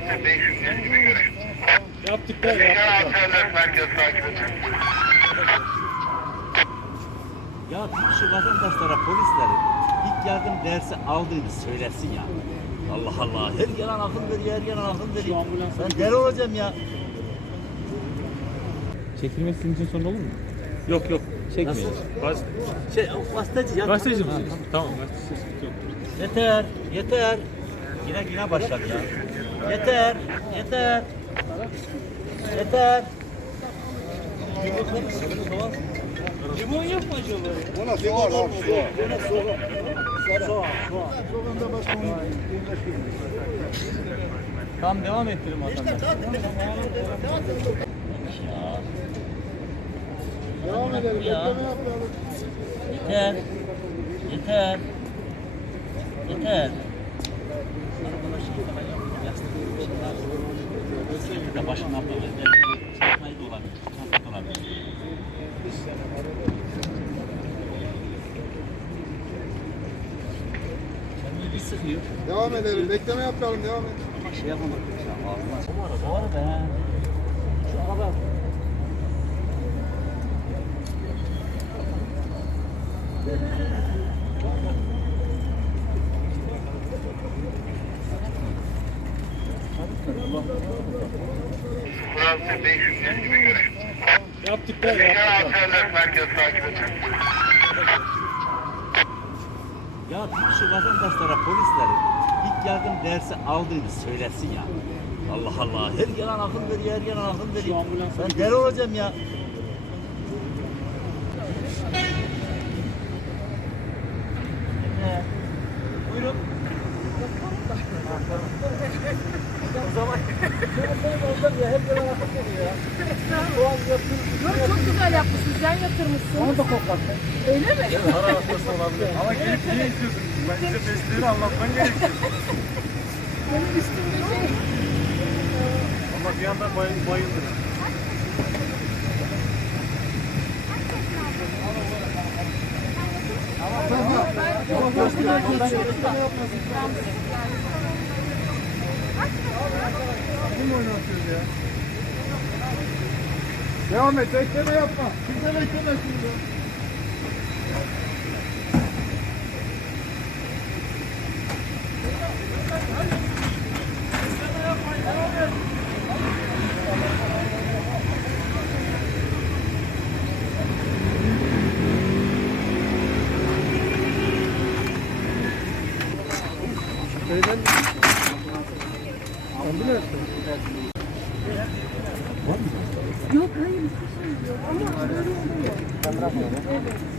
500 gibi görüş. Yaptık da yaptık. antrenör merkez takip edin. Ya şu vatandaşlara polislerin ilk yardım dersi aldığını söylesin ya. Allah Allah. Her gelen akıl veriyor, her gelen akıl veriyor. Ben deli olacağım ya. Çekilmesi sizin için sorun olur mu? Yok yok. Çekmeyin. Bas Şey, gazeteci ya. gazeteci misiniz? Tamam. gazeteci. Yeter, yeter. Yine yine başladı ya. Yeter, yeter. Yeter. Limon yok mu acaba? Tamam devam ettirelim vatandaş. Devam edelim. Ya. Yeter. Yeter. Yeter. Ya başına böyle çantayı dolanıyor. Çanta dolanıyor. Kendini bir sıkıyor. Devam edelim. Bekleme yapalım. Devam edelim. Ama şey yapamadık ya. Olmaz. O arada, o arada ha. Şu araba Burası 500 gibi görüş. Yaptık da yaptık. antrenör merkez takip edin. Ya şu vatandaşlara polislerin ilk yardım dersi aldığını söylesin ya. Allah Allah. Her gelen akıl veriyor, her gelen akıl veriyor. Ben deli olacağım ya. Buyurun. o zaman ben olacağım ya. Her gelen akıl veriyor ya. Şu an yaptığınız Yok çok güzel yapmışsınız. Sen yatırmışsın. Onu da koklattın. Öyle mi? Ama gelip niye istiyorsun? Ben size mesleğini anlatman gerekiyor. Benim üstümde şey. Ama bir yandan bay, bayıldım. Kim oynatıyoruz ya? Devam et. Bekleme yapma. Kimse beklemesin Yok hayır hiçbir şey yok. Ama böyle oluyor. Ben bırakmıyorum. Evet.